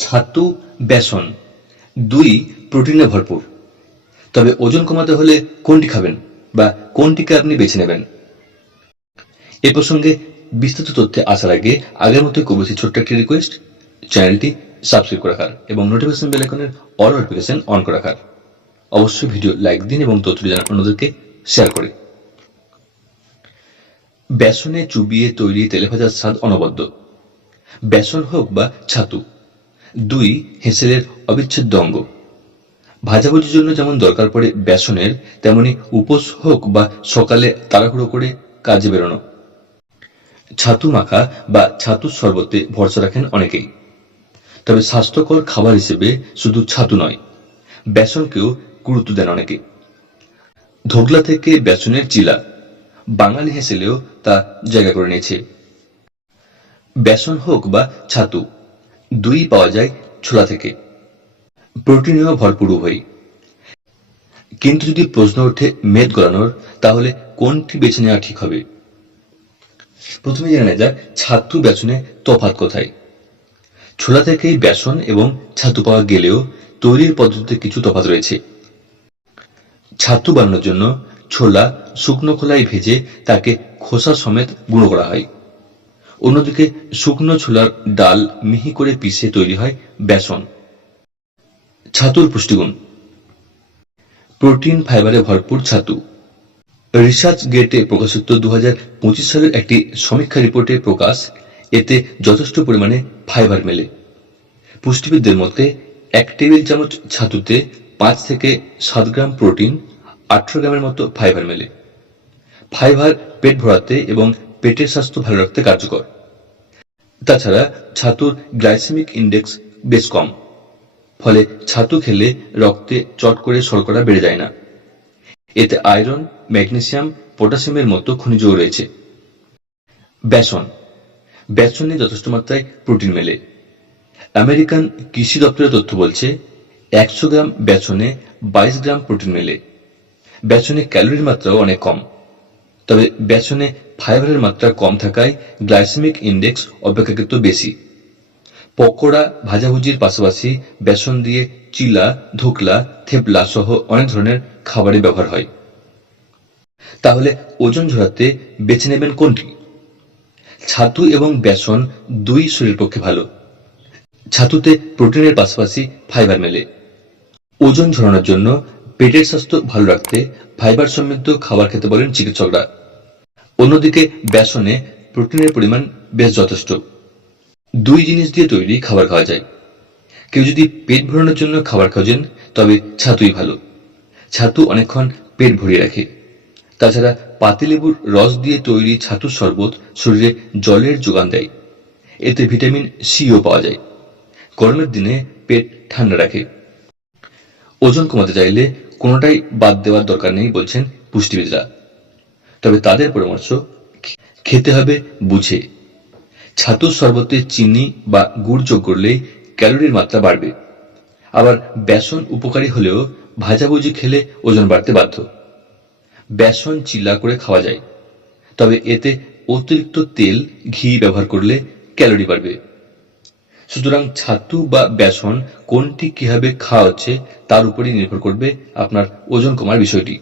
ছাতু, বেসন দুই প্রোটিনে ভরপুর। তবে ওজন কমাতে হলে কোনটি খাবেন বা কোনটিকে আপনি বেছে নেবেন? এ প্রসঙ্গে বিস্তারিত তথ্যে আসার আগে আগের মতোই করছি ছোট্ট একটি রিকোয়েস্ট, চ্যানেলটি সাবস্ক্রাইব করে রাখার এবং নোটিফিকেশন বেল আইকনের অল নোটিফিকেশন অন করে রাখার। অবশ্যই ভিডিও লাইক দিন এবং তথ্যটি জানান অন্যদেরকে শেয়ার করে। বেসনে চুবিয়ে তৈরি তেলে ভাজার স্বাদ অনবদ্য। বেসন হোক বা ছাতু, দুই হেঁসেলের অবিচ্ছেদ্য অঙ্গ। ভাজাভুজির জন্য যেমন দরকার পড়ে বেসনের, তেমনি উপোস হোক বা সকালে তাড়াহুড়ো করে কাজে বেরোনো। ছাতু মাখা বা ছাতুর শরবতে ভরসা রাখেন অনেকেই। তবে স্বাস্থ্যকর খাবার হিসেবে শুধু ছাতু নয়, বেসনকেও গুরুত্ব দেন অনেকে। ধোকলা থেকে বেসনের চিলা, বাঙালি হেঁসেলেও তা জায়গা করে নিয়েছে। বেসন হোক বা ছাতু, দুই পাওয়া যায় ছোলা থেকে, প্রোটিনেও ভরপুর উভয়ই। কিন্তু যদি প্রশ্ন ওঠে মেদ গলানোর, তাহলে কোনটি বেছে নেওয়া ঠিক হবে? প্রথমে জেনে যাক ছাতু বেসনে তফাৎ কোথায়। ছোলা থেকেই বেসন এবং ছাতু পাওয়া গেলেও তৈরির পদ্ধতিতে কিছু তফাৎ রয়েছে। ছাতু বানানোর জন্য ছোলা শুকনো খোলায় ভেজে তাকে খোসা সমেত গুঁড়ো করা হয়। অন্যদিকে শুকনো ছোলার ডাল মিহি করে পিষে তৈরি হয় বেসন। ছাতুর পুষ্টিগুণ। প্রোটিন ফাইবারে ভরপুর ছাতু। রিসার্চ গেটে প্রকাশিত 2025 সালের একটি সমীক্ষা রিপোর্টে প্রকাশ, এতে যথেষ্ট পরিমাণে ফাইবার মেলে। পুষ্টিবিদদের মতে 1 টেবিল চামচ ছাতুতে 5 থেকে 7 গ্রাম প্রোটিন, 18 গ্রামের মতো ফাইবার মেলে। ফাইবার পেট ভরাতে এবং পেটের স্বাস্থ্য ভালো রাখতে কার্যকর। তাছাড়া ছাতুর গ্লাইসেমিক ইন্ডেক্স বেশ কম, ফলে ছাতু খেলে রক্তে চট করে শর্করা বেড়ে যায় না। এতে আয়রন, ম্যাগনেসিয়াম, পটাশিয়ামের মতো খনিজও রয়েছে। বেসন। বেসনে যথেষ্ট মাত্রায় প্রোটিন মেলে। আমেরিকান কৃষি দপ্তরের তথ্য বলছে 100 গ্রাম বেসনে 22 গ্রাম প্রোটিন মেলে। বেসনে ক্যালোরির মাত্রাও অনেক কম। তবে বেসনে ফাইবারের মাত্রা কম থাকায় গ্লাইসেমিক ইন্ডেক্স অপেক্ষাকৃত বেশি। পকোড়া, ভাজাভুজির পাশাপাশি বেসন দিয়ে চিলা, ধোকলা, থেপলা সহ অনেক ধরনের খাবারে ব্যবহার হয়। তাহলে ওজন ঝরাতে বেছে নেবেন কোনটি? ছাতু এবং বেসন দুই শরীরের পক্ষে ভালো। ছাতুতে প্রোটিনের পাশাপাশি ফাইবার মেলে। ওজন ঝরানোর জন্য পেটের স্বাস্থ্য ভালো রাখতে ফাইবার সমৃদ্ধ খাবার খেতে বলেন চিকিৎসকরা। অন্যদিকে বেসনে প্রোটিনের পরিমাণ বেশ যথেষ্ট। দুই জিনিস দিয়ে তৈরি খাবার খাওয়া যায়। কেউ যদি পেট ভরানোর জন্য খাবার খোঁজেন, তবে ছাতুই ভালো। ছাতু অনেকক্ষণ পেট ভরিয়ে রাখে। তাছাড়া পাতিলেবুর রস দিয়ে তৈরি ছাতুর শরবত শরীরে জলের যোগান দেয়। এতে ভিটামিন সিও পাওয়া যায়। গরমের দিনে পেট ঠান্ডা রাখে। ওজন কমাতে চাইলে কোনোটাই বাদ দেওয়ার দরকার নেই বলছেন পুষ্টিবিদরা। তবে তাদের পরামর্শ, খেতে হবে বুঝে। ছাতুর শরবতে চিনি বা গুড় যোগ করলেই ক্যালোরির মাত্রা বাড়বে। আবার বেসন উপকারী হলেও ভাজাভুজি খেলে ওজন বাড়তে বাধ্য। বেসন চিলা করে খাওয়া যায়, তবে এতে অতিরিক্ত তেল, ঘি ব্যবহার করলে ক্যালোরি বাড়বে। সুতরাং ছাতু বা বেসন কোনটি কিভাবে খাওয়া হচ্ছে তার উপরই নির্ভর করবে আপনার ওজন কমার বিষয়টি।